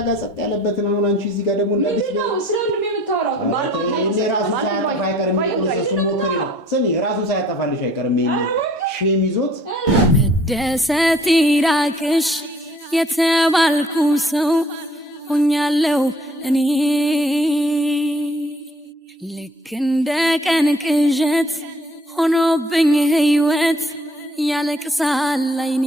ጋር ጸጥ ያለበትን አሁን አንቺ እዚህ ጋር ደግሞ እንዳዲስ ነው ስለምን የምታወራው? ስሚ ራሱ ሳያጠፋልሽ አይቀርም። ሼም ይዞት መደሰት ይራቅሽ የተባልኩ ሰው ሆኛለሁ እኔ ልክ እንደ ቀን ቅዠት ሆኖብኝ ህይወት ያለቅሳል አይኔ።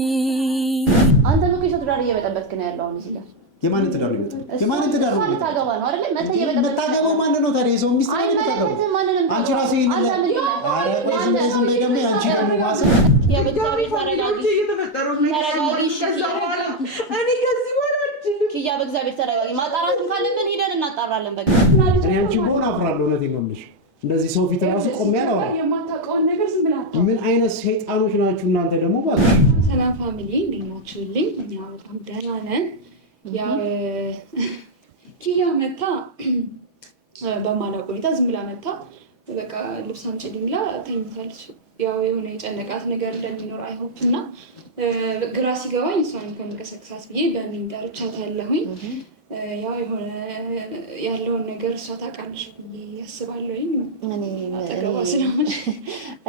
አንተ ነው ከሰው ትዳር እየበጠበጥክ ነው ያለው አሁን እዚህ ጋር። የማንን ትዳር ነው? የማንን ትዳር ነው? ታገባ ነው አይደል? መተህ እየበጠበጥክ የምታገባው ማን ነው ታዲያ? የሰው ሚስት ነው የምታገባው? አንቺ ራስህ ይሄን አረ ቆይ ዝም በይ ደግሞ አንቺ ደግሞ ዋሰ የበዛው ተረጋጊ። እኔ ከዚህ በኋላ ኪያ በእግዚአብሔር ተረጋጊ። ማጣራትም ካለብን ሄደን እናጣራለን። በቃ እኔ አንቺ ቦን አፍራለሁ። እውነቴን ነው የምልሽ። እንደዚህ ሰው ፊት ራሱ ቆም ያለው የማታውቀውን ነገር ዝም ብላ ምን አይነት ሰይጣኖች ናችሁ እናንተ ደግሞ ባክ። ሰላም ፋሚሊ እንዴት ናችሁልኝ? እኛ በጣም ደህና ነን። ያው ኪያ መታ በማላውቀው ሁኔታ ዝም ብላ መታ በቃ ልብስ አምጪልኝ ብላ ተኝታለች። ያው የሆነ የጨነቃት ነገር እንደሚኖር አይሆን እና ግራ ሲገባኝ እሷን ከመቀሰቅሳት ብዬ በሚን ጠርቻታለሁኝ። ያው የሆነ ያለውን ነገር እሷ ታውቃለች ብዬ ያስባለሁኝ።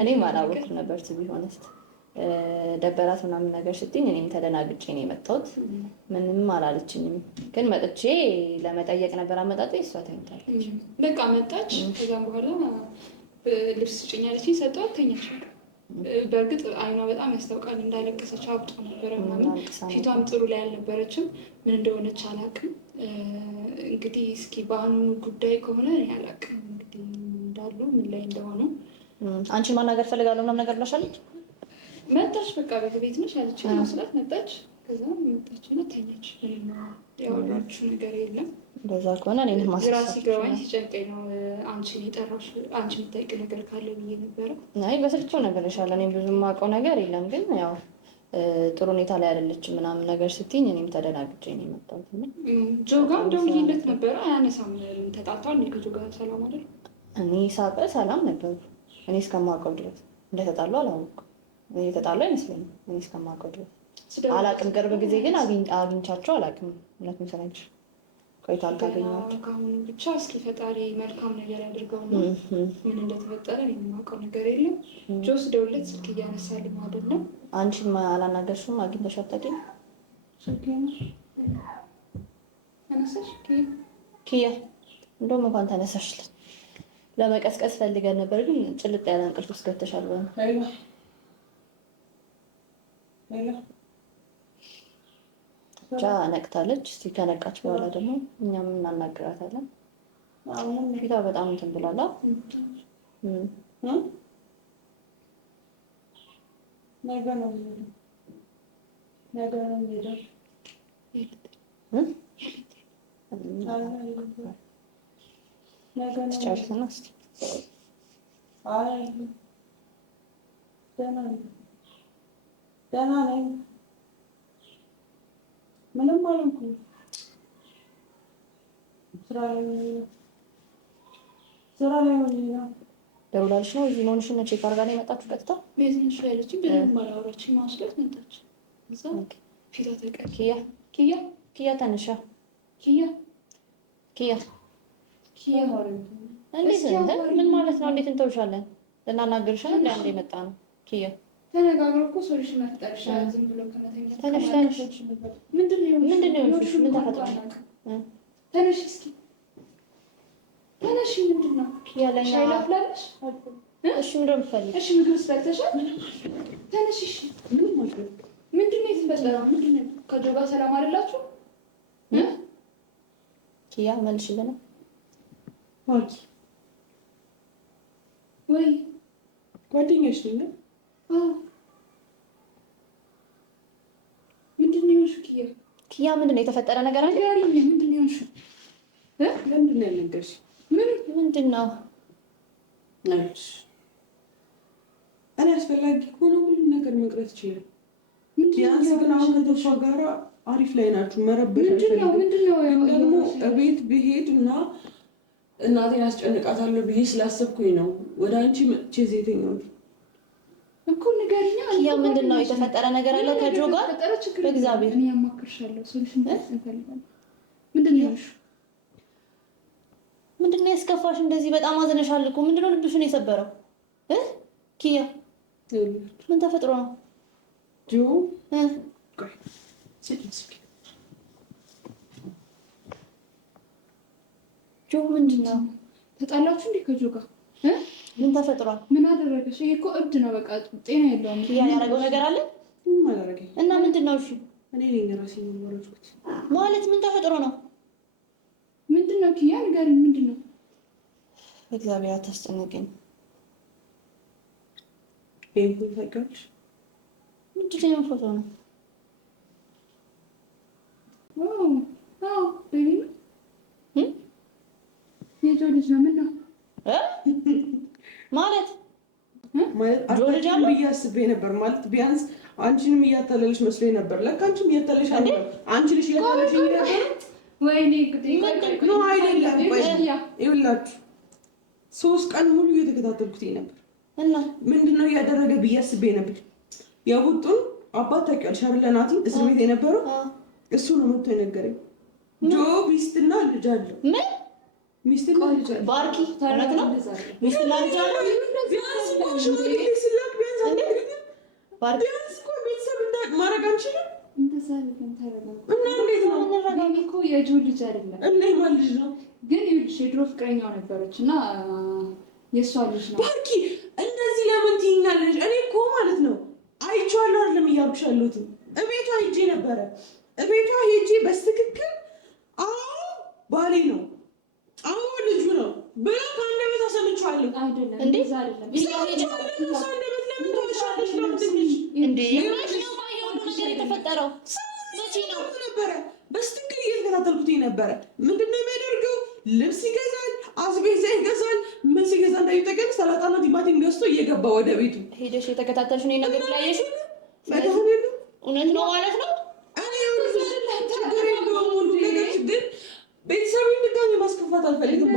እኔም አላወቅኩም ነበር ቢሆንስ ደበራት ምናምን ነገር ስትኝ እኔም ተደናግጬ ነው የመጣሁት። ምንም አላለችኝም፣ ግን መጥቼ ለመጠየቅ ነበር አመጣጤ። እሷ ተኝታለች። በቃ መጣች። ከዛም በኋላ ልብስ ስጭኝ አለችኝ፣ ሰጠኋት፣ ተኛች። በእርግጥ አይኗ በጣም ያስታውቃል፣ እንዳለቀሰች አብጦ ነበረ ምናምን። ፊቷም ጥሩ ላይ አልነበረችም። ምን እንደሆነች አላውቅም። እንግዲህ እስኪ በአሁኑ ጉዳይ ከሆነ እኔ አላውቅም እንግዲህ እንዳሉ ምን ላይ እንደሆኑ። አንቺን ማናገር ፈልጋለሁ ምናምን ነገር ብላሻለች። መጣች። በቃ ቤት ነሽ አለች ስላት መጣች። ከዛ መጣች እና ተኛች። ያወራችሁ ነገር የለም። እንደዛ ከሆነ እኔ ግራ ሲገባኝ ሲጨንቀኝ ነው አንቺን የጠራሁሽ። አንቺ የምታውቂው ነገር ካለ ብዬ ነበረ። አይ በስልክ እነግርሻለሁ። እኔ ብዙ የማውቀው ነገር የለም፣ ግን ያው ጥሩ ሁኔታ ላይ አይደለችም ምናምን ነገር ስትይኝ እኔም ተደናግጬ ነው የመጣሁት። ጆ ጋር ደውዬለት ነበረ፣ አያነሳም። ተጣልተዋል ከጆ ጋር ሰላም አይደል? እኔ ሳቀ ሰላም ነበሩ። እኔ እስከማውቀው ድረስ እንደተጣሉ አላወኩም። የተጣሉ አይመስለኝም እኔ እስከማውቀው ድረስ አላውቅም። ቅርብ ጊዜ ግን አግኝቻቸው አላውቅም። እውነቱን ስነግርሽ ቆይቷል ካገኘኋቸው። ከአሁኑ ብቻ እስኪ ፈጣሪ መልካም ነገር ያድርገው ነው። ምን እንደተፈጠረ የማውቀው ነገር የለም። ጆስ ደውለት ስልክ እያነሳልኝ አይደለም። አንቺም አላናገርሽም? አግኝተሽ አታውቂም? ተነሳሽ ኪያ? እንደውም እንኳን ተነሳሽልን። ለመቀስቀስ ፈልገን ነበር፣ ግን ጭልጥ ያለ እንቅልፍ ውስጥ ገብተሻል። ብቻ ነቅታለች። እስቲ ከነቃች በኋላ ደግሞ እኛም እናናግራታለን። ፊቷ በጣም እንትን ብላላ። ትጨርስና እስቲ ደህና ነኝ፣ ምንም አልሆንኩም። ስራ ላይ ሆኜ ነው። ደውላለች ነው እዚህ መሆንሽን ነው ቼክ አድርጋ ነው የመጣችሁ? ቀጥታ ቤት ነሽ ያለች በደንብ አላወራችም። ማስለት መጣች። እዛ ፊቷ ተቀየረ። ኪያ ተነሻ። ኪያ እንዴት ምን ማለት ነው? እንዴት እንተውሻለን? ልናናግርሽ እንደ አንዴ የመጣ ነው። ኪያ ተነጋግሮ እኮ ሶሉሽን መፍጠር ይችላል። ዝም ብሎ ከመተኛ ተነሽ። ምንድን ነው ምን ተፈጥሮ? ተነሽ እስኪ ተነሽ። ምንድን ነው ያለኛ ሻይ ላፍላለሽ? እሺ ምንድን ነው የምትፈልጊው? እሺ ምግብ ስበልተሻል? ተነሽ። እሺ ምንድን ነው የተፈጠረው? ምንድን ነው ከጆ ጋር ሰላም አይደላችሁ? ኪያ መልሽልኝ። ኦኬ ወይ ጓደኛሽ ነኝ። ምንድን ነው የሆንሽው? ኪያ ምንድን ነው የተፈጠረ ነገር አለ? ምንድን ነው የሆንሽው? ለምንድን ነው ያልነገርሽኝ? ምንድን ነው? እኔ አስፈላጊ ከሆነ ሁሉም ነገር መቅረት ይችላል። ቢያንስ ግን አሁን ከተሷ ጋራ አሪፍ ላይ ናችሁ። መረበሽ ደግሞ እቤት ብሄድ እና እናቴን አስጨንቃታለሁ ብዬ ስላሰብኩኝ ነው ወደ አንቺ መጥቼ ዜተኛው እኮ ንገሪኛ። ያ ምንድን ነው የተፈጠረ ነገር አለ ከጆ ጋር? በእግዚአብሔር እኔ ያማክርሻለሁ። ሶሉሽን እንፈልጋለን። ምንድን ነው ምንድን ነው ያስከፋሽ? እንደዚህ በጣም አዝነሻል እኮ። ምንድን ነው ልብሽን የሰበረው? ኪያ ምን ተፈጥሮ ነው? ጆ ምንድን ነው? ተጣላችሁ እንዴ ከጆ ጋር? ምን ተፈጥሯል? ምን አደረገሽ? ይሄ እኮ እብድ ነው። በቃ ጤና የለውም። ኪያ ያደረገው ነገር አለ እና ምንድን ነው? እሺ እኔ ነኝ ራሴ የወረድኩት ማለት ምን ተፈጥሮ ነው? ምንድን ነው ኪያ ንገሪኝ። ምንድን ነው? እግዚአብሔር አታስጨንቀኝ። ይሄን ፎቶ ታውቂዋለሽ? ምንድን ነው ፎቶ ነው? አዎ ቤቢ ነው የጆ ልጅ ነው። ምን ነው ማለት አታውቂም ብዬ አስቤ ነበር። ማለት ቢያንስ አንቺንም እያታለልሽ መስሎኝ ነበር። ለካ አንቺም እያታለልሽ ነበር። አንቺ ልጅ እያታለልሽ ነበር። ወይኔ ጉዴ ነው አይደለም? ይኸውላችሁ 3 ቀን ሙሉ እየተከታተልኩት ነበር እና ምንድነው እያደረገ ብዬ አስቤ ነበር። የቡጡን አባት ታውቂያለሽ አይደል? ናቲ እስር ቤት የነበረው እሱ ነው መጥቶ የነገረኝ። ጆ ሚስትና ልጅ አለው። ምን ሚስትና ልጅ አለው? ባርኪ ታረክ ነው ሚስትና ልጅ አለው። ቢያንስ እኮ ሽማግሌ ሲላክ ቢያንስ ባርኪ ቢያንስ እኮ ቤተሰብ ማድረግ አንችልም? እንደዛ አይደለም። ተረጋጋ እና እንዴት ነው? ቤቢ እኮ የጆ ልጅ አይደለም። እና የማን ልጅ ነው? ግን ይኸውልሽ የድሮ ፍቅረኛው ነበረች እና የእሷ ልጅ ነው። ባርኪ እንደዚህ ለምን ትይኛለሽ? እኔ እኮ ማለት ነው አይቼዋለሁ አይደለም እያልኩሽ ያለሁት። እቤቷ ሄጄ ነበረ። እቤቷ ሄጄ በስትክክል አዎ ባሌ ነው አዎ ልጁ ነው ብላ ከአንደበቷ ሰምቼዋለሁ። አይደለም እንደዛ አይደለም። ለምን ተወሻለሽ? ለምትልሽ እንዴ የማሽ ነው ማየው ነገር የተፈጠረው መቼ ነው ነበረ? በስትክክል እየተከታተልኩት ነበረ። ምንድነው የሚያደርገው? ልብስ ይገዛል፣ አስቤዛ ይገዛል። ምን ሲገዛ እንዳይጠቀም ሰላጣና ቲማቲም ገዝቶ እየገባ ወደ ቤቱ ሄደሽ የተከታተልሽ ነው ነገር ላየሽ እውነት ነው ማለት ነው። እኔ ችግር የለውም ሁሉ ነገር ግን ቤተሰቡን ድጋሚ ማስከፋት አልፈልግም።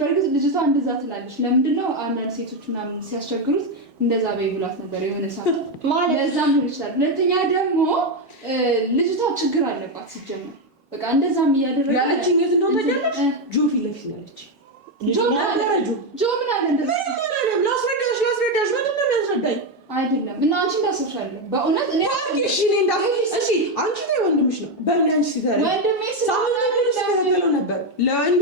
በእርግጥ ልጅቷ እንደዛ ትላለች። ለምንድነው አንዳንድ ሴቶች ምናምን ሲያስቸግሩት እንደዛ በይ ብሏት ነበር የሆነ ሰዓት ማለት ለዛም ሊሆን ይችላል። ሁለተኛ ደግሞ ልጅቷ ችግር አለባት ሲጀመር በቃ እንደዛም እያደረገ ያለችኝ የት ነው ተደረገ? ጆ ፊት ለፊት ነው ያለችኝ። ጆ ምን አለ እንደዛ ምንም ላስረዳሽ ምንድን ነው የሚያስረዳኝ? አይደለም እና አንቺ እንዳሰብሻለሁ በእውነት እኔ እሺ እኔ እሺ አንቺ ላይ ወንድምሽ ነው በእኔ አንቺ ሲታረ ወንድሜ ስለተከታተለው ነበር። ለአንዱ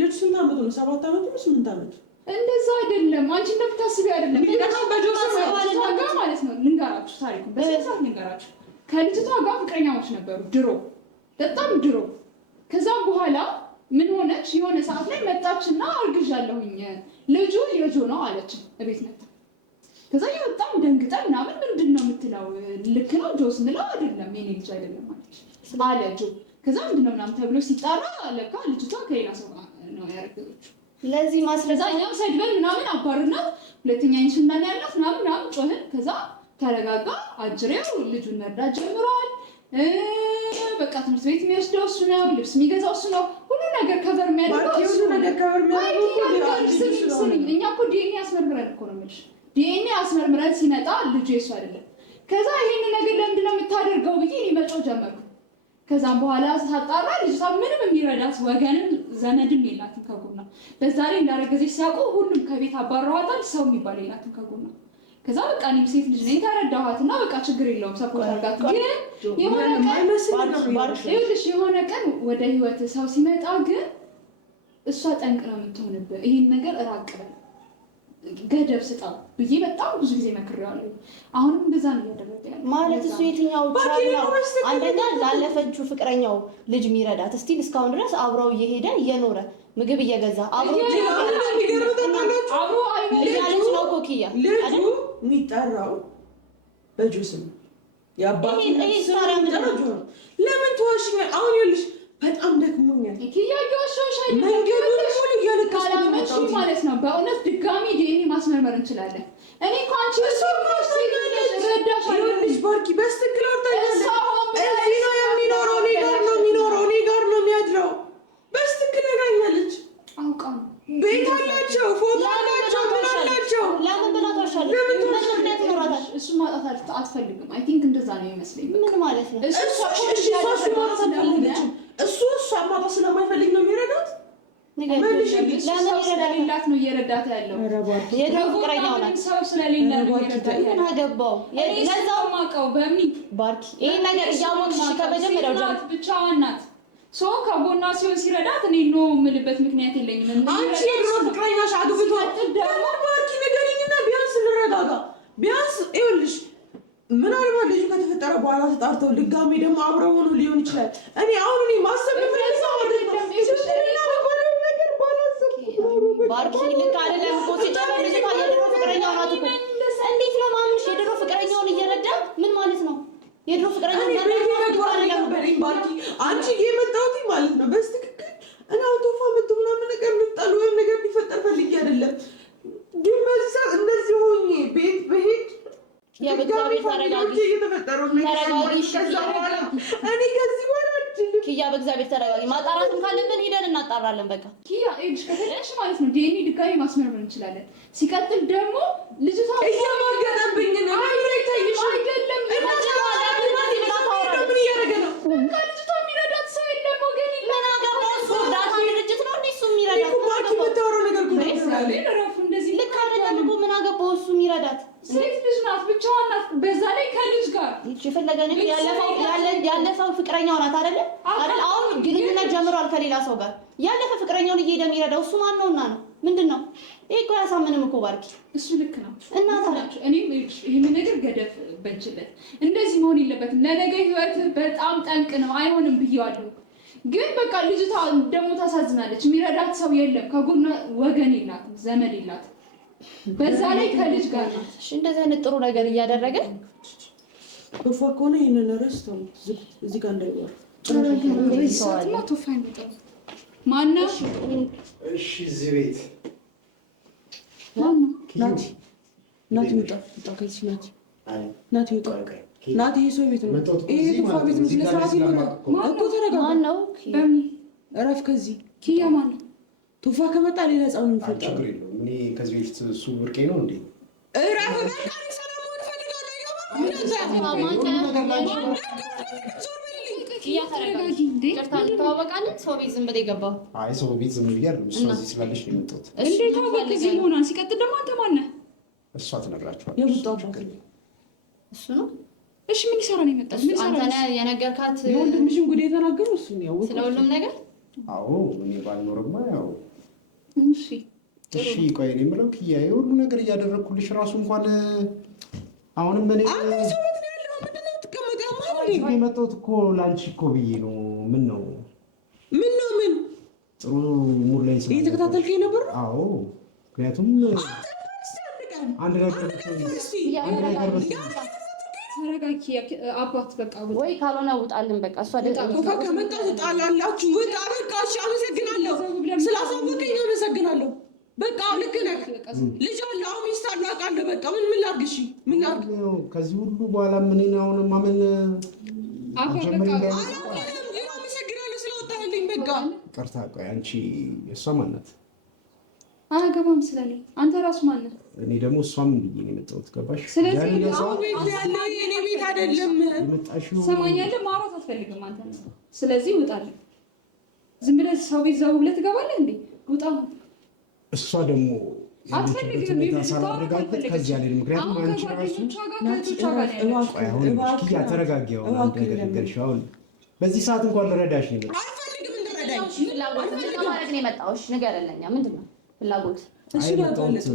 ልጅ ስንት ዓመቱ ነው? 7 ዓመቱ ነው? 8 ዓመቱ? እንደዛ አይደለም። አንቺ እንደምታስቢ አይደለም። ጋር ማለት ነው። ልንገራችሁ ታሪኩ በሰዓት ልንገራችሁ። ከልጅቷ ጋር ፍቅረኛሞች ነበሩ ድሮ፣ በጣም ድሮ። ከዛም በኋላ ምን ሆነች? የሆነ ሰዓት ላይ መጣችና አርግዣለሁኝ ልጁ የጆ ነው አለች እቤት መጣ። ከዛ በጣም ደንግጠን ምናምን ምንድን ነው የምትለው? ልክ ነው ጆ ስንለው አይደለም የኔ ልጅ አይደለም አለ ጆ። ከዛ ምንድን ነው ምናምን ተብሎ ሲጣራ ለካ ልጅቷ ከሌላ ሰው ነው ያረገዘችው። ለዚህ ማስረጃ እኛም ሰድበን ምናምን አባርናት። ሁለተኛ ኢንሱላን ያላት ምናምን ጮህን። ከዛ ተረጋጋ። አጅሬው ልጁን መርዳት ጀምሯል። በቃ ትምህርት ቤት የሚወስደው እሱ ነው፣ ልብስ የሚገዛው እሱ ነው፣ ሁሉ ነገር ከቨር የሚያደርገው እሱ ነው። እኛ እኮ ዲኤንኤ አስመርምረን እኮ ነው የምልሽ። ዲኤንኤ አስመርምረን ሲመጣ ልጁ የሱ አይደለም። ከዛ ይሄን ነገር ለምንድን ነው የምታደርገው ብዬ መጮህ ጀመርኩ። ከዛም በኋላ ሳጣራ ልጅቷ ምንም የሚረዳት ወገንም ዘመድም የላትም ከጎኗ። በዛ ላይ እንዳረገዘች ሲያውቁ ሁሉም ከቤት አባረዋታል። ሰው የሚባል የላትም ከጎኗ። ከዛ በቃ እኔም ሴት ልጅ ነኝ ተረዳኋትና በቃ ችግር የለውም ሰፖርት አድርጋት። ግን የሆነ ቀን ወደ ህይወት ሰው ሲመጣ ግን እሷ ጠንቅ ነው የምትሆንብህ። ይህን ነገር እራቅ በል ገደብ ስጣው ብዬ በጣም ብዙ ጊዜ መክሬዋለሁ። አሁንም እንደዛ ነው እያደረገ ያለው። ማለት እሱ የትኛው ቻለው? አንደኛ ላለፈችው ፍቅረኛው ልጅ የሚረዳት እስቲል እስካሁን ድረስ አብረው እየሄደ እየኖረ ምግብ እየገዛ አብሮ እያለች ነው እኮ ኪያ። ልጁ የሚጠራው በጁስም የአባቱ ለምን ተዋሽኛ? አሁን ይኸውልሽ በጣም ደክሞኛል። ኪያ እየዋሸሁሽ አይደለም። መንገዱን ሁሉ እያለቀስኩ ማለት ነው። በእውነት ድጋሚ ዲኤንኤ ማስመርመር እንችላለን። እኔ እኮ አንቺ ረዳሽ ልጅ ባርኪ በስትክክል አውርታኛለች። እዚህ ነው የሚኖረው፣ እኔ ጋር ነው የሚኖረው፣ እኔ ጋር ነው የሚያድረው። በስትክክል ነግራኛለች። አውቃ ነው። ቤት አላቸው፣ ፎቶ አላቸው፣ ምን አላቸው። ለምን ብላ ታሻለች? ምክንያት ይኖራታል። እሱ ማጣት አትፈልግም። አይ ቲንክ እንደዛ ነው ይመስለኝ። ምን ማለት ነው? እሱ ስለሌላት ነው እየረዳት ያለው። የድሮ ፍቅረኛው ናት። ሰው ስለሌላ ነው እየረዳት ያለው። አገባው ለዛው ማቀው በምን ባርኪ ይሄ ነገር እያወቅሽ ከመጀመሪያው ጀምሮ ብቻዋን ናት። ሰው ከጎኗ ሲሆን ሲረዳት እኔ ነው የምልበት ምክንያት የለኝም። አንቺ የድሮ ፍቅረኛሽ አግብቶ ደግሞ ባርኪ ንገሪኝና ቢያንስ ልረጋጋ። ቢያንስ ይኸውልሽ ምናልባት ልጁ ከተፈጠረ በኋላ ተጣርተው ድጋሜ ደግሞ አብረው ሆኖ ሊሆን ይችላል። እኔ አሁን ማሰብ ባርኪ ልክ አይደለም እኮ ሲጨመር ልጅቷ የድሮ ፍቅረኛው ናት እኮ። እንዴት ነው ማምንሽ? የድሮ ፍቅረኛውን እየረዳ ምን ማለት ነው? የድሮ ፍቅረኛውን ባርኪ አንቺ የመጣሁት ማለት ነው በስትክክል እኔ አውቶፋ መጥቶ ምናምን ነገር ልጣል ወይም ነገር ሊፈጠር ፈልጌ አይደለም። ግን በዛ እንደዚህ ሆኜ ቤት በሄድ በእግዚአብሔር ተረጋጊ። ኪያ በእግዚአብሔር ተረጋጊ። ማጣራትም ካለብን ሄደን እናጣራለን። በቃ ኪያ እጅ ከፈለሽ ማለት ነው ዲኤንኤ ድጋሚ ማስመርመር እንችላለን። ሲቀጥል ደግሞ ልጅቷ እያማገጠብኝ ነው። አይደለም ምን እያደረገ ነው? ልጅቷ የሚረዳት ሰው የለም። ወገን ምን አገባው? እሱ እርዳታ ድርጅት ነው እንዴ? እሱ የሚረዳት የምታወራው ነገር እንደዚህ ልክ አይደለም እኮ። ምን አገባው? እሱ የሚረዳት ሴት ልጅ ናት፣ ብቻዋን ናት። በዛ ላይ ከልጅ ጋር የፈለገ ነገር ያለፈው ፍቅረኛው ናት አይደለ? አሁን ግንኙነት ጀምሯል ከሌላ ሰው ጋር። ያለፈ ፍቅረኛውን እየሄደ የሚረዳው እሱ ማን ነውና ነው? ምንድነው ይሄ? እኮ ያሳምንም እኮ ባርኪ። እሱ ልክ ነው እናት ናቸው። እኔም ይሄን ነገር ገደፍ በንችለት እንደዚህ መሆን የለበትም። ለነገ ህይወት በጣም ጠንቅ ነው። አይሆንም ብዬዋለሁ። ግን በቃ ልጅቷ ደግሞ ታሳዝናለች። የሚረዳት ሰው የለም ከጎኗ፣ ወገን የላት፣ ዘመድ የላት። በዛ ላይ ከልጅ ጋር ነው። እሺ እንደዚህ አይነት ጥሩ ነገር እያደረገ ቶፋ ከሆነ ይሄንን ረስተው እዚህ ጋር እንዳይወራ ሰውማ ቶፋ ይመጣል። ማነው? እሺ እዚህ ቤት ማነው? ናቲ ይውጣ ከዚህ ናቲ ይውጣ። ናቲ ይሄ ሰው ቤት ነው። ይሄ ቶፋ ቤት ነው። ስለሰዓት ይኖራል እኮ ተረጋጋ። ማነው? በምን እረፍ ከዚህ ኪያ ማነው? ቶፋ ከመጣ ሌላ ጻው ነው የሚፈጠረው። ችግር የለውም። እኔ ከዚህ በፊት እሱ ብርቄ ነው እንዴ? እረፍ በቃ። ሰላም ፈልጋለሁ። ተዋወቃለን። ሰው ቤት ዝም ብለህ የገባው? አይ ሰው ቤት ዝም ብዬ አይደለም። እሷ እዚህ ስላለች ነው የመጣሁት። እንዴት አወቅ እዚህ መሆኗን? ሲቀጥል ደግሞ አንተ ማነህ? እሷ ትነግራችኋለች። የቡጣው እሱ ነው። እሺ ምን ይሰራ ነው የመጣው? አንተ ነህ የነገርካት? የወንድምሽን ጉድ የተናገረው እሱ ነው ያወቀው ስለ ሁሉም ነገር። አዎ እኔ ባልኖርማ ያው እሺ እሺ። ቆይ እኔ የምለው ኪያ የሁሉ ነገር እያደረግኩልሽ ራሱ እንኳን አሁንም እኔ የመጣሁት እኮ ለአንቺ እኮ ብዬ ነው። ምን ነው ጥሩ ሙድ ላይ እየተከታተልከኝ ነበር? አዎ ምክንያቱም አንድ ነገር ተረጋጊ። አባት በቃ ወይ ካልሆነ ውጣልን። በቃ እሷ ቶፋ ከመጣ ትጣላላችሁ። ውጣ በቃ። እሺ አመሰግናለሁ፣ ስላሳወቀኝ አመሰግናለሁ። በቃ ልክ ነህ። ልጅ አለ፣ አሁን ሚስት አለ አውቃለሁ። በቃ ምን ላድርግ? እሺ ምን ላድርግ? ከዚህ ሁሉ በኋላ ምን ነው አሁን ማመን አመሰግናለሁ ስለወጣልኝ። በቃ ቀርታ። ቆይ አንቺ እሷ ማናት? አያገባም ስለኔ። አንተ ራሱ ማነህ? እኔ ደግሞ እሷም ብዬ ነው የመጣሁት። ገባሽ? ስለዚህ ቤት ያለው የኔ ቤት አይደለም። የመጣሽው ሰማኛለህ። ማውራት አትፈልግም አንተ። ስለዚህ ውጣልኝ። ዝም ብለህ ሰው ቤት ዘው ብለህ ትገባለህ እንዴ? ውጣ። እሷ ደግሞ አትፈልግም ሳላረጋግጥ ከዚህ አልሄድም። ምክንያቱም አንቺ ራሱ ተረጋጊ። አንድ ነገር ልንገርሽ። አሁን በዚህ ሰዓት እንኳን ልረዳሽ ነው አልፈልግም። እንድረዳኝ ፍላጎት ማድረግ ነው የመጣሁሽ። ንገረኝ፣ ምንድን ነው ፍላጎት? እሺ ያጋለጥ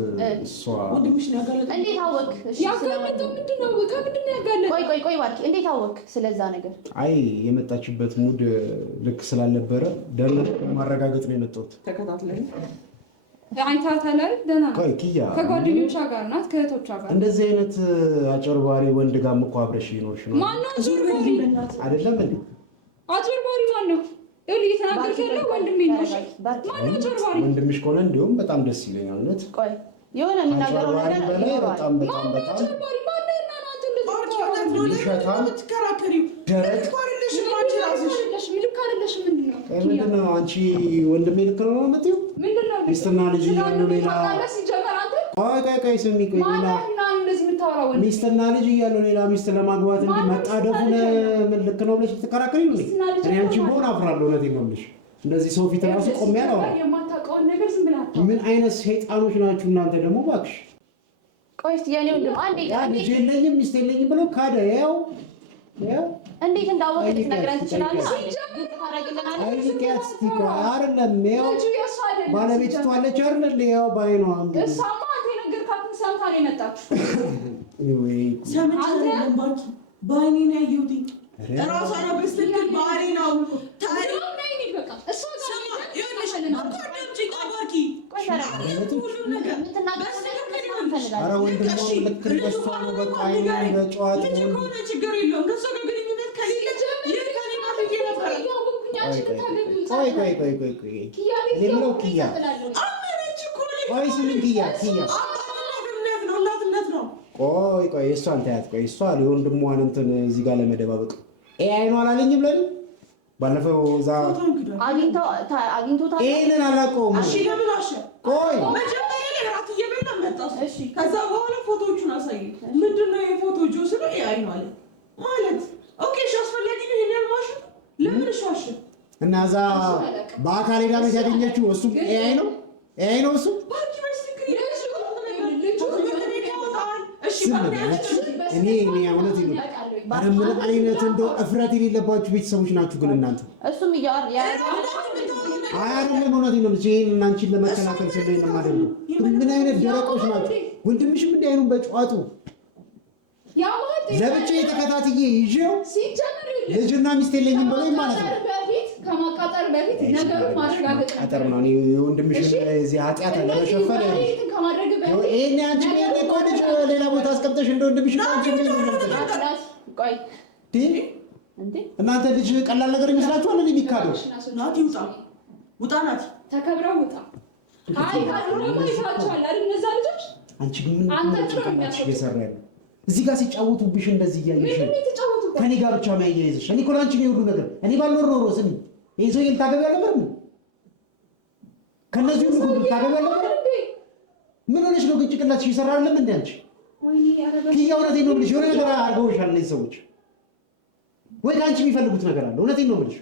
እሷ ወንድምሽን ያጋለጥ እንዴት አወቅ? እሺ ያጋለጠው ምንድን ነው? ከምንድን ነው ያጋለጠው? ቆይ ባርኪ፣ እንዴት አወቅ ስለዛ ነገር? አይ የመጣችበት ሙድ ልክ ስላልነበረ ደህንነት ማረጋገጥ ነው የመጣሁት። ተከታትለኝ አይታታል አይደል? ደህና ነው። ቆይ ኪያ ከጓደኞቿ ጋር ናት፣ ከእህቶቿ ጋር። እንደዚህ አይነት አጭበርባሪ ወንድ ጋር እኮ አብረሽ ይኖርሽ ነው ማነው አጭበርባሪ? አይደለም እንዴ? አጭበርባሪ ማነው? ይኸውልህ እየተናገርክ ያለው ወንድሜ ነው። ማነው አጭበርባሪ? ወንድምሽ ከሆነ እንዲሁም በጣም ደስ ይለኛል። እውነት ቆይ የሆነ የሚናገረው ነገር በላይ በጣም አጭበርባሪ ማነው? እና አንተ እንደዚህ የምትከራከሪው ደረቅ ልክ አይደለሽም። ምንድን ነው አንቺ ወንድሜ ልክ ነው የምትይው? ሚስትና ልጅ እያሉ ሌላ ቆይ ስሚ፣ ቆይ ሌላ ሚስትና ልጅ እያሉ ሌላ ሚስት ለማግባት እንዲህ መጣደፉን ምን ልክ ነው ብለሽ ትከራከሪ ነው? እኔ አንቺ በሆነ አፍራለሁ። እውነቴን ነው የምልሽ። እንደዚህ ሰው ፊት ራሱ ቆሜ ያለው የማታውቀውን ነገር ዝም ብለህ አታውቅም። ምን አይነት ሰይጣኖች ናችሁ እናንተ ደግሞ እባክሽ። ቆይ እስኪ የኔ ወንድም አንዴ ልጅ የለኝም ሚስት የለኝም ብሎ ካደ። ያው እንዴት እንዳወቅህ ልትነግረን ትችላለህ? አይደለም ያው ባለቤት ትዋለች አይደል? ያው ባይኗ እሷማ አንተ የነገርካትን ሰምታ ነው የመጣችው። በአይኔ ነው ያየሁት። እራሷ ነው በስትክክል ባህሪ ነው ችግር የለውም። ከእሷ ጋር ግንኙነት ከሌለ ቆይ እሷን ታያት። ቆይ እሷ የወንድሟን እንትን እዚህ ጋር ለመደባበቅ አይኗ አላለኝም ለኔ ባለፈው እዛ አግኝቶታል። ይሄንን አላውቀውም። እሺ ለምን አሸ ቆይ መጀመሪያ ላይ ራት እየበላ መጣ። እሺ ከዛ በኋላ ፎቶዎቹን አሳየኝ። ምንድነው የፎቶ ጆስ ነው አይኗ አለ ማለት ኦኬ። እሺ አስፈላጊ ነው ይሄን ማሽ ለምን ሻሽ እና እዛ በአካል ሄዳ ቤት ያገኘችው እሱ ኤአይ ነው እሱ እኔ እውነት ነው። ምን አይነት እንደው እፍረት የሌለባችሁ ቤተሰቦች ናችሁ ግን እናንተ። እሱም አይደለም እውነት ነው። ይሄን እናንቺን ለመከላከል ስለኝ ነው የማደርገው። ምን አይነት ደረቆች ናችሁ። ወንድምሽም እንደ አይኑን በጨዋቱ ለብቻ የተከታትዬ ይዤው ልጅና ሚስት የለኝም ብሎኝ ማለት ነው። ከማቃጠር በፊት ነገሩን ማረጋገጥ አጠር ነው። እኔ ወንድምሽን እዚህ ኃጢአት ለመሸፈን ይሄን አንቺ እኮ ልጅ ሌላ ቦታ አስቀምጠሽ እንደ ወንድምሽ አንቺ ቆይ እናንተ ልጅ ቀላል ነገር ይመስላችኋል? እንዴ የሚካደው ናቲ ውጣ ናቲ ተከብረው ውጣ። አይ ካልሆነ ይሳቻል አይደል? እነዛ ልጆች አንቺ ግን አንተ ጥሩኛሽ እየሰራ ያለው እዚህ ጋር ሲጫወቱብሽ እንደዚህ እያየሽ ከኔ ጋር ብቻ ማያይዝሽ። እኔ እኮ ላንቺ ነው ሁሉ ነገር። እኔ ባልኖር ኖሮ ስሚ ይሄ ሰው ልታገቢ ያለበት ነው። ከነዚህ ሁሉ ልታገቢ ያለበት ምን ሆነሽ ነው? ግን ጭቅላትሽ ይሰራ አይደለም እንዴ አንቺ? ኪያ እውነቴን ነው የምልሽ። የሆነ ነገር አድርገውሻል እነዚህ ሰዎች። ወይ ከአንቺ የሚፈልጉት ነገር አለ። እውነቴን ነው የምልሽ።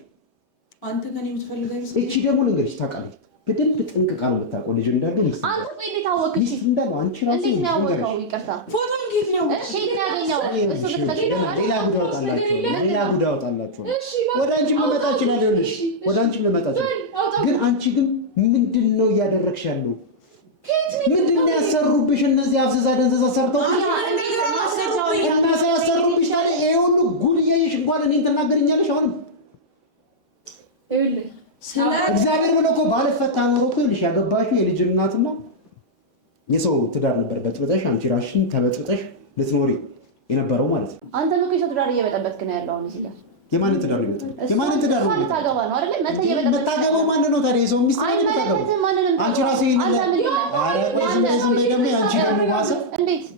አንተ ከኔ የምትፈልገኝ እቺ ደግሞ ልንገርሽ ታውቃለች። በደንብ ጥንቅቃ ነው የምታውቀው ልጅ እንዳለ ሚስት አንተ ቆይ እንዴት አወቅሽ? ሚስት እንዳለ አንቺ ራስሽ እንዴት ነው ያወቀው? ይቅርታ ፎቶን ኬት ነው ያገኘው? እሱ በተከታታይ ሌላ ጉዳይ አውጣላችሁ። ወደ አንቺ ልመጣ እችላለሁ። ወደ አንቺ ልመጣ ግን አንቺ ግን ምንድነው እያደረግሽ ያለው? ምንድነው ያሰሩብሽ? እነዚህ አፍዘዛ ደንዘዛ ሰርተው እና ያሰሩብሽ ታዲያ ይሄ ሁሉ ጉድ እያየሽ እንኳን እኔን ትናገርኛለሽ? አሁንም እግዚአብሔር ብሎ እኮ ባልፈታ ኖሮ እኮ ይልሽ ያገባሽው የልጅ እናትና የሰው ትዳር ነበር በጥብጠሽ አንቺ ራስሽን ተበጥብጠሽ ልትኖሪ የነበረው ማለት ነው። አንተ ነው የሰው ትዳር እየበጠበጥክ ነው ያለው አሁን እዚህ ጋር። የማንን ትዳር ነው የበጠበጥክ? የማንን ትዳር ነው የምታገባ ነው አይደል? የምታገባው ማን ነው ታዲያ? የሰው ሚስት ነው የምታገባው? አንቺ ራስሽ ይሄን አረ ቆይ ደግሞ አንቺ ደግሞ ዋሰ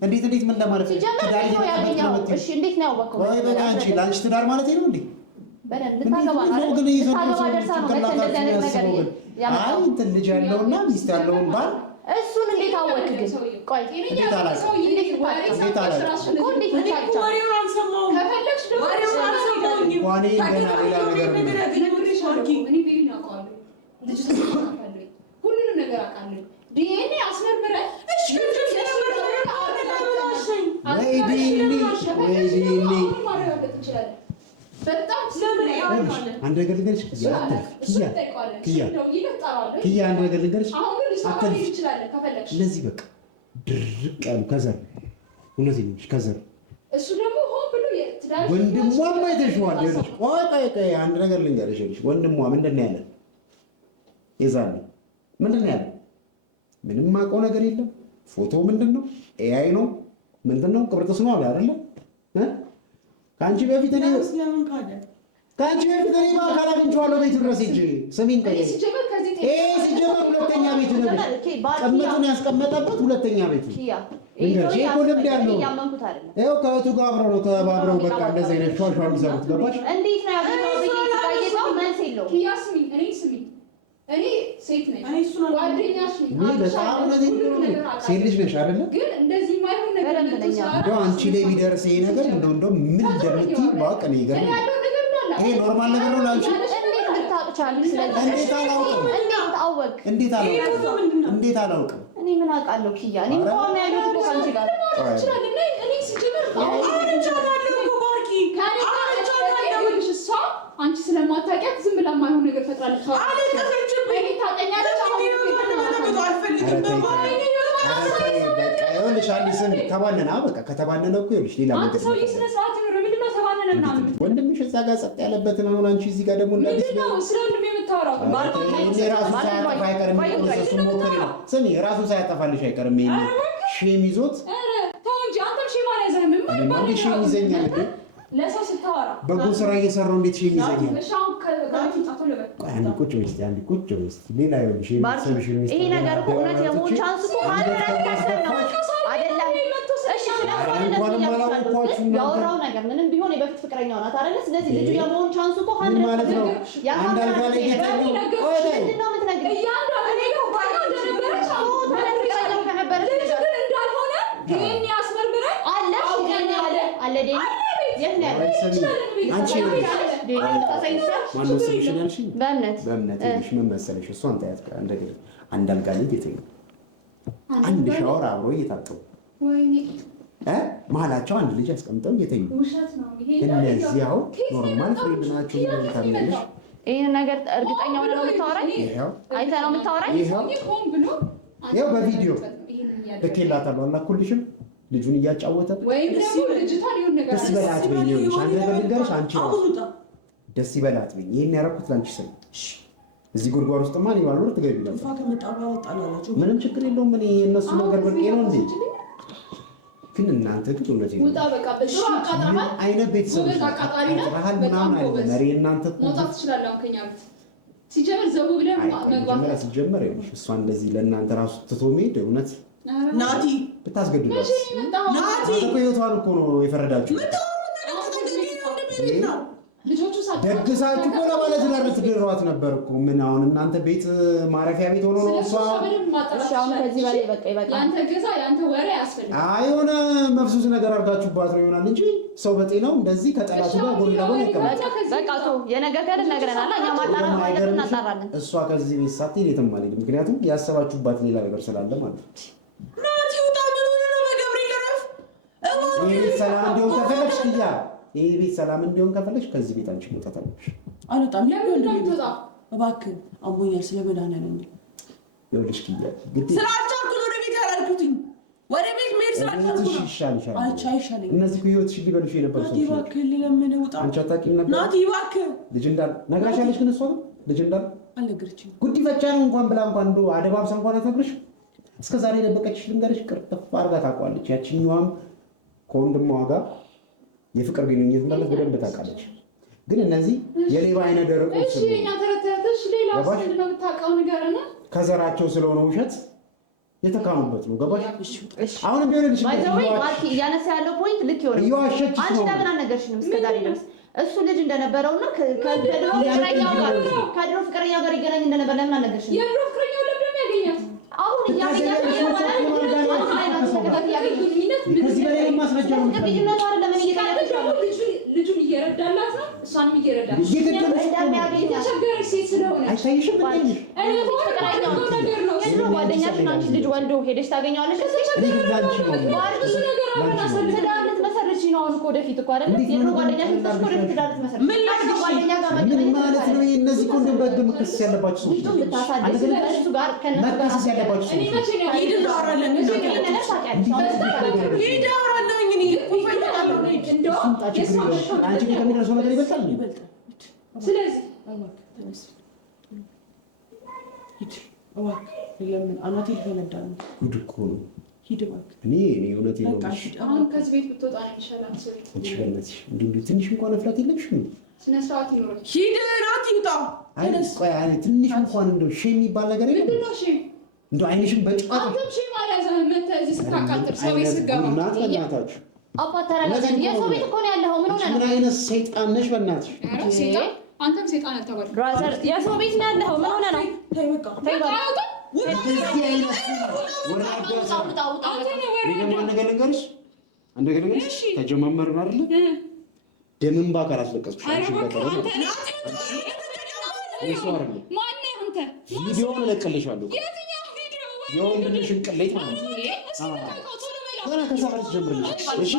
እንዴት ምን ለማለት ነው? ትዳር ያገኘው እሺ፣ እንዴት ነው ያወቀው? ወይ በቃ አንቺ ላንቺ ትዳር ማለት ነው እንዴ? በደንብ ልታገባ ነው ግን ልታገባ ደርሳ ነው እንደዚህ አይነት ነገር አይ እንትን ልጅ ያለውና ሚስት ያለውን ባል እሱን እንዴት አወቅህ ግን? ቆይ እንዴት አላውቅም? ወሬውን አልሰማሁም። ከፈለግሽ ደግሞ ወሬውን አልሰማሁም። ዋኔ ገና ሌላ ነገር ነው። ሁሉንም ነገር አውቃለሁ። ዲኤንኤ አስመርምረህ ማረጋገጥ እንችላለን። በጣም ስለምን አንድ ነገር ልንገርሽ ኪያ አንድ ነገር ልንገርሽ እነዚህ በቃ ድርቅ ያሉ ከዘር እውነቴን ነው ከዘር እሱ ደግሞ ሆን ብሎ ወንድሟም አይተሽዋል። ይኸውልሽ ቆይ አንድ ነገር ልንገርሽ ይኸውልሽ ወንድሟ ምንድን ነው ያለ የዛኔ ምንድን ነው ያለ ምንም አውቀው ነገር የለም። ፎቶ ምንድን ነው ኤአይ ነው ምንድን ነው ቅብርጥስ ነው አለ አይደለ ከአንቺ በፊት እኔ በአካል አግኝቼዋለሁ ቤት ድረስ ሂጅ ስሚኝ ቆይ ሲጀመር ሁለተኛ ቤት ነው ቅምጡን ያስቀመጠበት ሁለተኛ ቤት ነው ይሄ ልምድ ያለው ይኸው ከእህቱ ጋር አብረው ነው ተባብረው በቃ እንደዚህ አይነት ሿሿ የሚሰሩት ገባሽ? እንዴት ነው ያገኘው? በየታየው መልስ የለውም። ኪያ ስሚኝ እኔ ሴት ነኝ ጓደኛሽ ነኝ። በጣም ሴት ልጅ ነሽ አይደለ? ግን እንደዚህ የማይሆን ነገር እንደው አንቺ ላይ ቢደርስ ይሄ ነገር እንደው ምን እንደምትይ ማወቅ ነው ይገርም። ይሄ ኖርማል ነገር ነው ላንቺ? እንዴት ልታውቅ አትቻልም። ስለዚህ እንዴት አላውቅም? እንዴት አላውቅም? እኔ ምን አውቃለሁ ኪያ? እኔ እንኳን ያለው እኮ ካንቺ ጋር አንቺ ስለማታውቂያት ዝም ብላ የማይሆን ነገር ፈጥራለች። ተባነና በቃ ከተባነነ እኮ ይኸውልሽ ሌላ ነገር ወንድምሽ እዛ ጋር ጸጥ ያለበትን አሁን አንቺ እዚህ ጋር ደግሞ ራሱን ሳያጠፋልሽ አይቀርም። ሼም ይዞት ሼም ይዘኛል። ለሰው ስታወራ በጎ ስራ እየሰራው እንዴት ሼም ይዘኛል? ቁጭ ሌላ ይሄ ነገር እኮ እውነት የመሆን ቻንስ እኮ ያወራው ነገር ምንም ቢሆን የበፊት ፍቅረኛው ናት አይደለ? ስለዚህ ልጁ የመሆን ቻንሱ እኮ ማለት ነው። በእምነት ምን መሰለሽ እሷን ታያት አንድ አልጋ ላይ እየተኙ አንድ ሻወር አብሮ እየታጠቡ መሀላቸው አንድ ልጅ አስቀምጠው እየተኙ እነዚያው ኖርማል ፍሬንድ ናቸው። ይሄን ነገር እርግጠኛ ሆነ ነው የምታወራኝ? አይተህ ነው የምታወራኝ? ይኸው በቪዲዮ ልኬላታለሁ። አላኩልሽም? ልጁን እያጫወተ ደስ ይበላት በይኝ። ይኸውልሽ አንድ ነገር ልንገርሽ፣ አንቺ ደስ ይበላት በይኝ። ይሄን ያደረኩት ላንቺ ስል እዚህ ጉድጓድ ውስጥ ማን ይባል ትገቢ ነበር። ምንም ችግር የለውም። እኔ የእነሱ ነገር በቂ ነው እንዴ? ግን እናንተ ግን እውነት አይነት ቤተሰቦች ባህል ምናምን አለ መሪ እናንተ መውጣት ትችላለህ። ከኛ ቤት ሲጀመር ዘቡ ብለን መግባት ሲጀመር እሷ እንደዚህ ለእናንተ ራሱ ትቶ መሄድ እውነት ናቲ ብታስገድዷት ናቲ እኮ ህይወቷን እኮ ነው የፈረዳችሁ። ደግሳችሁ እኮ ለማለት ትዳር ልትድሯት ነበር እኮ። ምን አሁን እናንተ ቤት ማረፊያ ቤት ሆኖ ነው እሷ ከዚህ በላይ በቃ ይበቃ። ያንተ ገዛ ያንተ ወሬ ያስፈልጋል። አይ የሆነ መፍሱስ ነገር አድርጋችሁባት ነው ይሆናል እንጂ ሰው በጤናው እንደዚህ ከጠላቱ ጋር ጎን ለጎን ይቀመጣል። በቃ ተው፣ የነገር ከደ ነገርናል። እኛ ማጣራት ማለት እናጣራለን። እሷ ከዚህ ቤት ሳትሄድ የትም አልሄድም። ምክንያቱም ያሰባችሁባት ሌላ ነገር ስላለ ማለት ነው። ናቲ ውጣ። ምን ሆነ ነው? በገብርኤል ረፍ ይሄ ሰላም እንዲሆን ከፈለግሽ ትያ ይሄ ቤት ሰላም እንዲሆን ከፈለግሽ ከዚህ ቤት አንቺ መውጣት አለብሽ። አልወጣም። ለምን እንደምትወጣ እባክህ አሞኛል። ስለመድኃኒዓለም ይኸውልሽ ትያ ግድ ስላልቻልኩ ነው ወደ ቤት ያላልኩትኝ። ወደ ቤት መሄድ ስላልቻልኩ ነው። ይሻልሻል። አይሻለኝም። እነዚህ እኮ ህይወትሽ ሊበሉሽ የነበሩ ሰዎች ናቲ እባክህ ለምን ውጣ። አንቺ አታውቂም ነበር ናቲ እባክህ። ልጅ እንዳል ነግራሻለች። ግን እሷ ልጅ እንዳል አልነገረችኝም። ጉዲፈቻ ነው እንኳን ብላ እንኳን እንደው አደባብሳ እንኳን አትነግርሽ። እስከ ዛሬ የደበቀችሽ ልንገርሽ ቅርጥፍ አድርጋ ታውቀዋለች። ያቺኛዋም ከወንድሟ ጋር የፍቅር ግንኙነት ማለት በደንብ ታውቃለች። ግን እነዚህ የሌባ አይነ ደረቆች እሺ እኛ ተረተሽ ሌላ ወንድ ነው የምታውቀው ነገርና ከዘራቸው ስለሆነ ውሸት የተካኑበት ነው። ገባሽ? አሁንም ቢሆን ልጅ ማርኪ እያነሳ ያለው ፖይንት ልክ ይሆናል። አንቺ ለምን አልነገርሽንም እስከዛሬ ድረስ? እሱ ልጅ እንደነበረውና ከድሮ ፍቅረኛው ጋር ይገናኝ እንደነበር ለምን አልነገርሽንም? የድሮ ፍቅረኛው ለምን ያገኛት? አሁን ከዚህ በላይ ማስረጃ ነው። ልጁን እየረዳላት ነው፣ እሷንም እየረዳት የተቸገረች ሴት ስለሆነ አይታይሽም? ጓደኛሽን አንቺ ልጅ ወልዶ ሄደሽ ታገኘዋለሽ። ትዳር ልትመሰርች ነው አሁን እኮ ወደፊት እኮ አይደል? የድሮ ጓደኛሽን ትተሽ ወደፊት ትዳር ልትመሰርች ምን ማለት ነው? እነዚህ እኮ እንደው በህግ መከሰስ ያለባችሁ ሰዎች ልጁን ብታሳድግ ከእሱ ጋር መከሰስ ያለባችሁ ሰዎች አንቺ ከሚደርሰው ነገር ይበልጣል። ስለዚህ አናቴ ሊፈነዳ ነው። ጉድ እኮ ነው። ሂድ እባክህ። እኔ እውነቴን ነው። አሁን ከዚህ ቤት ብትወጣ ነው የሚሻለው። እንዲሁ ትንሽ እንኳን እፍረት የለብሽም? ስነ ስርዓት ይኖር። ሂድ ናቲ ውጣ። አይ ትንሽ እንኳን እንደው ሼም የሚባል ነገር የለም። ምንድን ነው ሼም? እንደው አይንሽም በጭቃ አንተም ሼም አልያዘህ መተህ እዚህ ስታቃጥል ሰው ቤት ስትገባ በእናታችሁ አባታራለህ። የሰው ቤት እኮ ነው ያለኸው። ምን ሆነህ ነው? ምን አይነት ሰይጣን ነሽ በእናትሽ? ሰይጣን አንተም ሰይጣን አልተባልክ። ብራዘር የሰው ቤት ነው ያለኸው። ምን ሆነህ ነው? ተይ በቃ ተይ በቃ ተጀማመርን አይደለ? ደምን ባካል አስለቀስኩሽ። እሱ አይደለም። ማን ነህ አንተ? ቪዲዮውን እለቅልሻለሁ። የትኛው ቪዲዮ? የወንድምሽን ቅሌት ማለት ነው። ገና ከሰዓት ጀምርልሽ። እሺ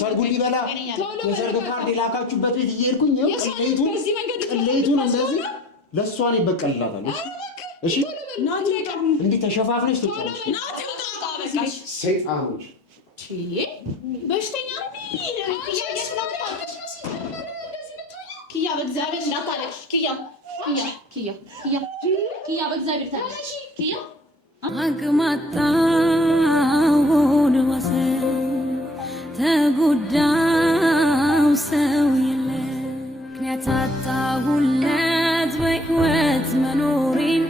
ሰርጉን ሊበላ የሰርግ ካርድ የላካችሁበት ቤት እየሄድኩኝ ቅሌቱን እንደዚህ ለእሷ ነው ይበቀልላታል። እሺ እንዲህ ተሸፋፍነሽ ትጫለሽ። ሰይጣኖች በሽተኛ ኪያ በእግዚአብሔር እንዳታለቅሽ ኪያ በእግዚአብሔር ታለቅሽ ኪያ አቅማጣውን ወሰን ተጎዳው ሰው የለ ምክንያት አጣሁለት በሕይወት መኖሬን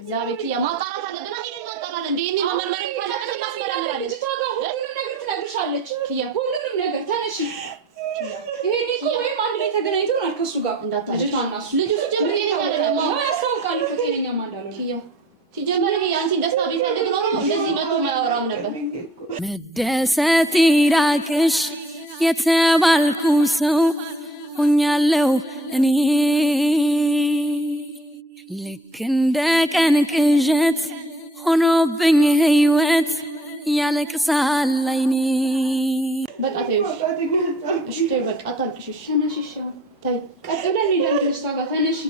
እግዚአብሔር ኪያ ማጣራት አለብን። ሄደን ማጣራለን። እንዴ እኔ መመርመር ካለበት እናስመረምራለን። ሁሉንም ነገር ትነግርሻለች። ሁሉንም ነገር ተነሺ። ይሄኔ እኮ ወይም አንድ ላይ ተገናኝተው ነው ከሱ ጋር እንዳታለሽ። ልጁ ሲጀምር ጤነኛ አይደለም። ያስታውቃል እኮ ጤነኛማ እንዳልሆነ። ኪያ ሲጀምር ይሄ አንቺን ደስታ ቢፈልግ ኖሮ እንደዚህ መጥቶ ማያወራም ነበር። መደሰት ይራቅሽ የተባልኩ ሰው ሆኛለሁ እኔ ልክ እንደ ቀን ቅዠት ሆኖብኝ ህይወት ያለቅሳል አይኔ። በቃ ተይው እሺ፣ ተይው በቃ አታልቅሽ። ተነሺ፣ ታይ ቀጥ ብለን እንሄዳለን። እሷ ጋር ተነሺ፣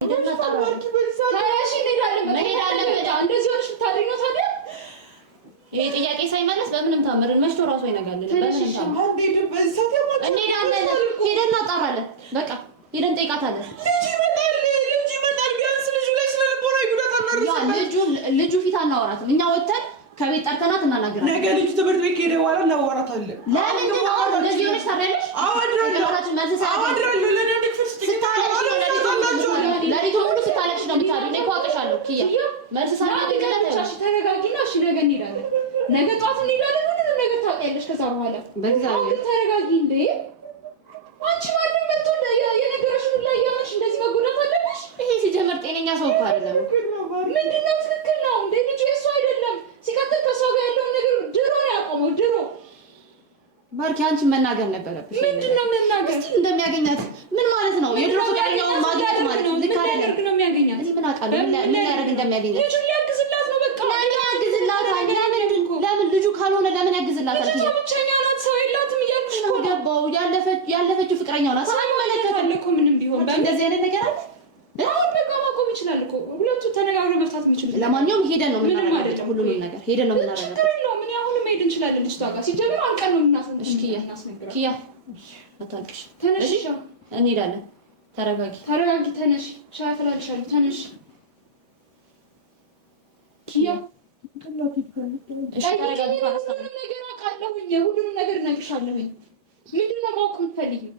እንሄዳለን። እንደዚህ ሆነሽ ብታድሪ ነው ታዲያ? ይሄ ጥያቄ ሳይመለስ በምንም ታምርን መሽቶ ራሱ አይነጋልን። በምንም ታምር እንሄዳለን። ሄደን እናጣራለን። በቃ ሄደን ጠይቃታለን። ልጁ ፊት አናወራትም። እኛ ወተን ከቤት ጠርተናት እናናግራለን። ነገ ልጁ ትምህርት ቤት ከሄደ በኋላ እናወራታለን። ለምንድን ነው እንደዚህ ሆነሽ ታዲያለሽ? ለሊቱ ሙሉ ስታለቅሽ ነው የምታድሪው። እኔ እኮ አውቅሻለሁ ኪያ። መልስ ሳትመልሺ ተረጋጊና፣ እሺ ነገ እንሄዳለን። ነገ ጠዋት እንሄዳለን። ሁሉንም ነገር ታውቂያለሽ። ከዛ በኋላ በእግዚአብሔር ተረጋጊ። እንዴ አንቺ ማንም መጥቶ የነገረሽን ሁላ እያመንሽ እንደዚህ መጎዳት አለብሽ? ይሄ ሲጀመር ጤነኛ ሰው እኮ አይደለም። ምንድነው? ትክክል ነው እንዴ? ልጁ የእሱ አይደለም። ሲቀጥል ከእሷ ጋር ያለውን ነገር ድሮ ነው ያቆመው። ድሮ ባርኪ አንቺን መናገር ነበረብሽ። ምንድነው መናገር? እስቲ እንደሚያገኛት ምን ማለት ነው? የድሮ ፍቅረኛውን ማግኘት ማለት ነው። ልክ አይደለም ነው የሚያገኛት። እዚህ ምን አውቃለሁ ምን ሊያደርግ እንደሚያገኛት። ልጁ ሊያግዝላት ነው በቃ። ለምን ያግዝላታል? ለምን ልጁ ካልሆነ ለምን ያግዝላታል? ልጁ ብቸኛ ናት፣ ሰው የላትም እያልኩሽ ነው። ገባው ያለፈችው ፍቅረኛው ናት። ሳይመለከታል እኮ ምንም ቢሆን እንደዚህ አይነት ነገር አለ። አሁን በቃ ማቆም ይችላል እኮ ሁለቱ ተነጋግረው መፍታት የሚችሉ። ለማንኛውም ሄደን ነው የምናደርገው ሁሉንም ነገር ሄደን ነው የምናደርገው። ችግር የለውም። እኔ አሁንም መሄድ እንችላለን። ልጅቷ ጋር ሲጀምር አንቀን ነው የምናስነግረው። ኪያ አታልቅሽ። ተነሽ፣ እንሄዳለን። ተረጋጊ። ተነሽ። ሻይ አፈላልሻለሁ። ተነሽ ኪያ። ሁሉንም ነገር አውቃለሁኝ። ሁሉንም ነገር እነግርሻለሁኝ። ምንድን ነው ማወቅ የምትፈልጊው?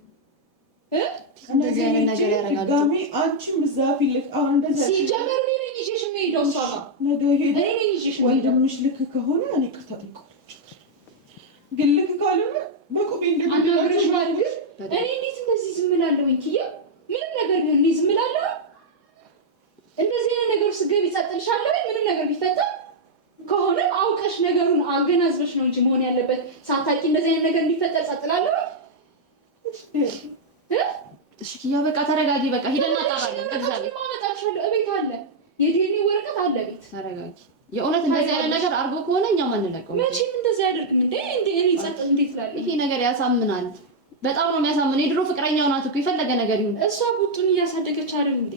እንደዚህ አይነት ነገር ያደርጋሉ። ጋሚ አንቺም እዛ ፊልክ አሁን እንደዚህ ሲጀመር እኔ ነኝ ይዤሽ የምሄደው። እሷ ጋር ነገ ሄደ እኔ ነኝ ይዤሽ የምሄደው። ወንድምሽ ልክ ከሆነ እኔ ቅርታ ጠይቀዋለሁ። ግን ልክ ካልሆነ በቁቤ እንደምትነግርሽ ማለት እኔ እንዴት እንደዚህ ዝም እላለሁኝ? ኪያ ምንም ነገር ቢሆን እኔ ዝም እላለሁ? እንደዚህ አይነት ነገር ውስጥ ገቢ ጸጥልሻለሁ? ምንም ነገር ቢፈጠር ከሆነ አውቀሽ ነገሩን አገናዝበሽ ነው እንጂ መሆን ያለበት። ሳታውቂ እንደዚህ አይነት ነገር እንዲፈጠር ጸጥላለሁ? እሺ ኪያ በቃ ተረጋጊ። በቃ ሄደን እናጣራለን። እግዚአብሔር ማመጣልሻለሁ። እቤት አለ፣ የዲኤንኤ ወረቀት አለ ቤት። ተረጋጊ። የእውነት እንደዚህ አይነት ነገር አድርጎ ከሆነ እኛም አንለቀው። መቼም እንደዚህ አያደርግም እንዴ! እኔ ጸጥ እንዴት እላለሁ? ይሄ ነገር ያሳምናል። በጣም ነው የሚያሳምን። የድሮ ፍቅረኛው ናት እኮ የፈለገ ነገር ይሁን። እሷ ቡጡን እያሳደገች አይደል እንዴ?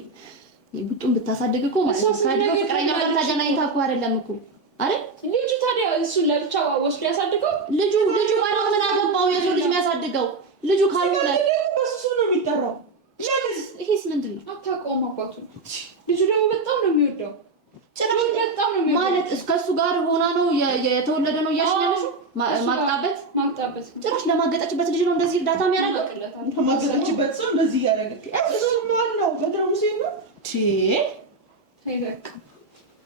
ቡጡን ብታሳድግ እኮ ማለት ነው ከድሮ ፍቅረኛው ጋር ተገናኝታ እኮ አይደለም እኮ አይደል? ልጁ ታዲያ እሱን ለብቻ ወስዶ ያሳድገው? ልጁ ማለት ምን አገባው? የሰው ልጅ የሚያሳድገው ልጁ ካልሆነ በሱ ነው የሚጠራው። ይሄስ ምንድን ነው? አታውቀውም አባቱ። ልጁ ደግሞ በጣም ነው የሚወደው። ጭራሽ በጣም ነው የሚወደው ማለት ከሱ ጋር ሆና ነው የተወለደ ነው እያልሽ ማቅጣበት ጭራሽ ለማገጠችበት ልጅ ነው እንደዚህ እርዳታ የሚያደርገው። ለማገጠችበት ሰው እንደዚህ ያደረገ እሱ ማን ነው? በድረሙሴ ነው በቃ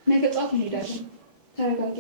ነገ ጠዋት እንሄዳለን። ተረጋጊ።